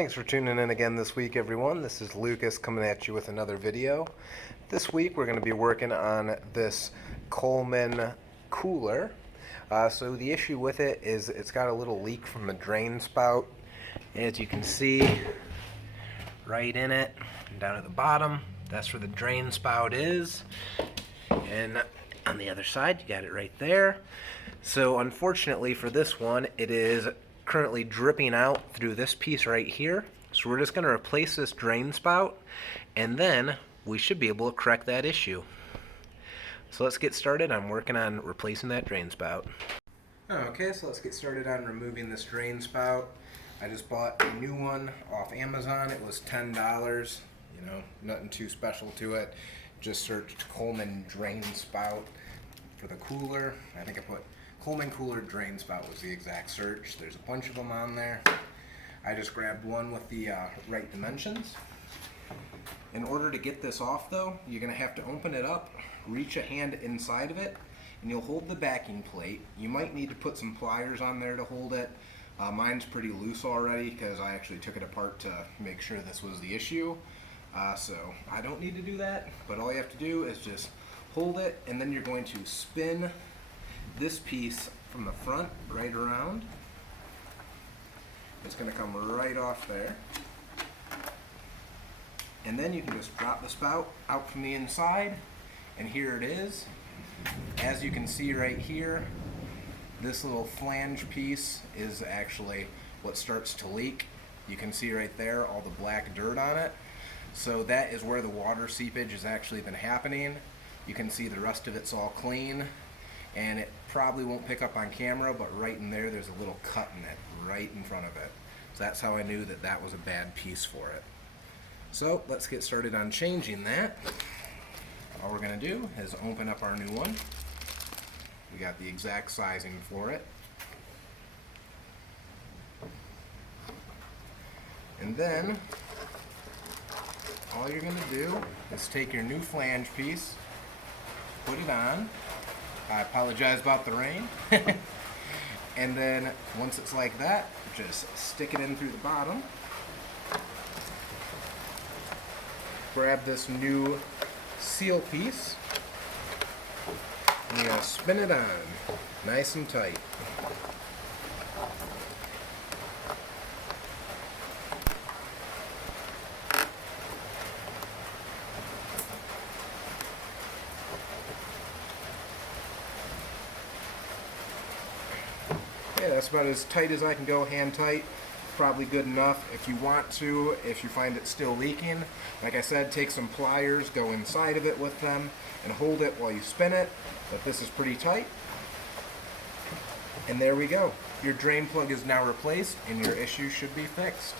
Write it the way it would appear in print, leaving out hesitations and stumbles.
Thanks for tuning in again this week, everyone. This is Lucas coming at you with another video. This week we're going to be working on this Coleman cooler. So the issue with it is it's got a little leak from the drain spout. As you can see right in it, down at the bottom, that's where the drain spout is. And on the other side, you got it right there. So unfortunately for this one, it is currently dripping out through this piece right here. So we're just going to replace this drain spout, and then we should be able to correct that issue. So let's get started on working on replacing that drain spout. Okay, so let's get started on removing this drain spout. I just bought a new one off Amazon. It was $10. You know, nothing too special to it. Just searched Coleman drain spout for the cooler. I think I put Coleman cooler drain spout was the exact search. There's a bunch of them on there. I just grabbed one with the right dimensions. In order to get this off though, you're going to have to open it up, reach a hand inside of it, and you'll hold the backing plate. You might need to put some pliers on there to hold it. Mine's pretty loose already because I actually took it apart to make sure this was the issue. So I don't need to do that, but all you have to do is just hold it, and then you're going to spin this piece from the front right around. It's going to come right off there. And then you can just drop the spout out from the inside, and here it is. As you can see right here, this little flange piece is actually what starts to leak. You can see right there all the black dirt on it. So that is where the water seepage has actually been happening. You can see the rest of it's all clean, and it probably won't pick up on camera, but right in there there's a little cut in it, right in front of it. So that's how I knew that that was a bad piece for it. So let's get started on changing that. All we're going to do is open up our new one. We got the exact sizing for it. And then all you're going to do is take your new flange piece, put it on. I apologize about the rain. And then once it's like that, just stick it in through the bottom. Grab this new seal piece, and you're going to spin it on nice and tight. Yeah, that's about as tight as I can go, hand tight. Probably good enough. If you want to, if you find it still leaking, like I said, take some pliers, go inside of it with them, and hold it while you spin it. But this is pretty tight. And there we go. Your drain plug is now replaced, and your issue should be fixed.